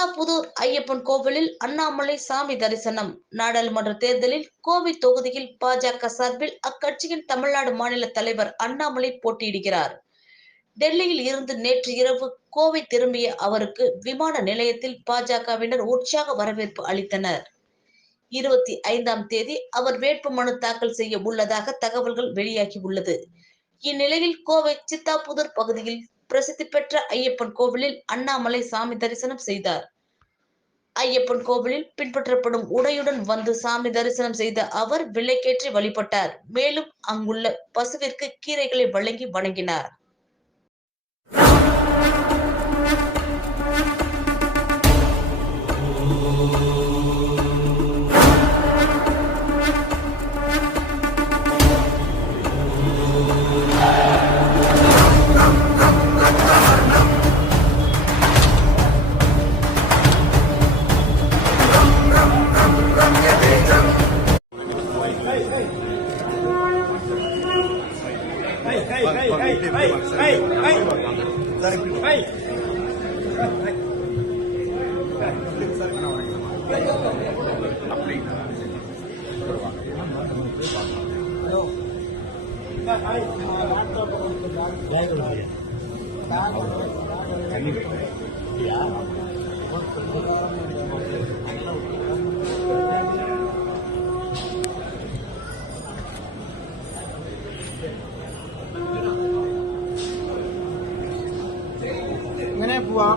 சித்தாபுதூர் ஐயப்பன் கோவிலில் அண்ணாமலை சாமி தரிசனம். நாடாளுமன்ற தேர்தலில் கோவை தொகுதியில் பாஜக சார்பில் அக்கட்சியின் தமிழ்நாடு மாநில தலைவர் அண்ணாமலை போட்டியிடுகிறார். டெல்லியில் இருந்து நேற்று இரவு கோவை திரும்பிய அவருக்கு விமான நிலையத்தில் பாஜகவினர் உற்சாக வரவேற்பு அளித்தனர். 25ஆம் தேதி அவர் வேட்புமனு தாக்கல் செய்ய உள்ளதாக தகவல்கள் வெளியாகியுள்ளது. இந்நிலையில் கோவை சித்தாபுதூர் பகுதியில் பிரசித்தி பெற்ற ஐயப்பன் கோவிலில் அண்ணாமலை சாமி தரிசனம் செய்தார். ஐயப்பன் கோவிலில் பின்பற்றப்படும் உடையுடன் வந்து சாமி தரிசனம் செய்த அவர் விளக்கேற்றி வழிபட்டார். மேலும் அங்குள்ள பசுவிற்கு கீரைகளை வழங்கி வணங்கினார்.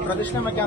प्रदर्शन में क्या